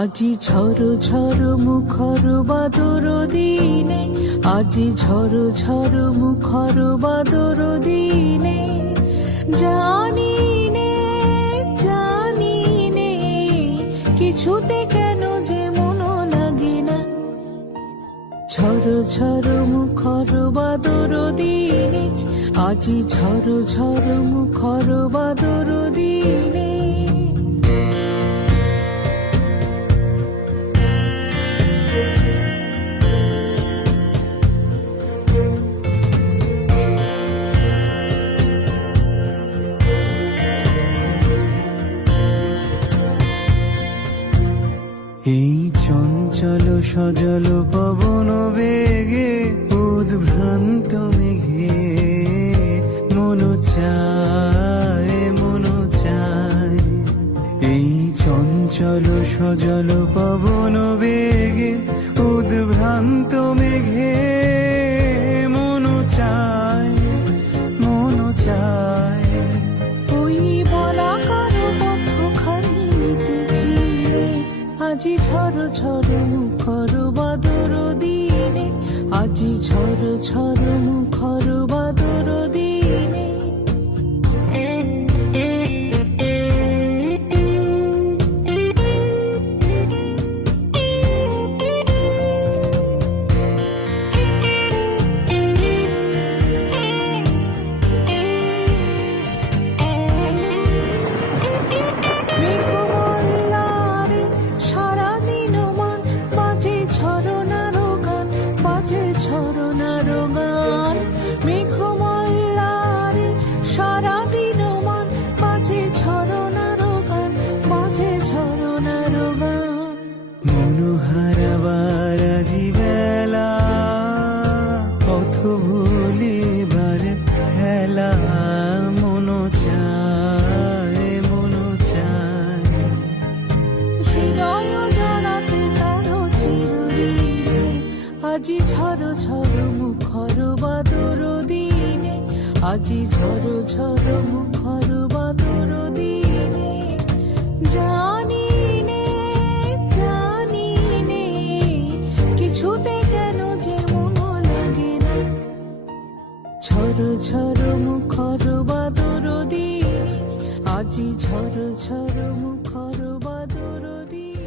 আজি ঝড় ঝড় মুখর বাদর দিনে, আজি ঝড় ঝড় মুখর বাদর দিনে, জানি নে জানি নে কিছুতে কেন যে মন লাগে না। ঝড় ঝড় মুখর বাদর দিনে, আজি ঝড় ঝড় মুখর বাদর দিনে। এই চঞ্চল সজল পবন বেগে, উদ্ভ্রান্ত মেঘে মন চায় মন চায়। এই চঞ্চল সজল পবন বেগে, উদ্ভ্রান্ত মেঘে মন চায় মন চায়। ওই বলা কারো পথখানি নিতেছি রে, আজি ঝড় ঝড় মুখর বাদর দিনে, আজি ঝড় ঝড় মুখর বাদর দিনে। মনোহারাবার আজি বেলা, পথ ভুলিবার খেলা, মন চায় মন চায়। হৃদয় জড়াতে তারো চিরদিনে, আজি ঝড় ঝড় মুখর বাদর দিনে, আজি ঝড় ঝড় মুখর বাদর দিনে। জানি নে জানি নে কিছুতে কেন যে মন লাগে না। ঝড় ঝড় মুখর বাদর দিনে, আজি ঝড় ঝড় মুখর বাদর দিনে।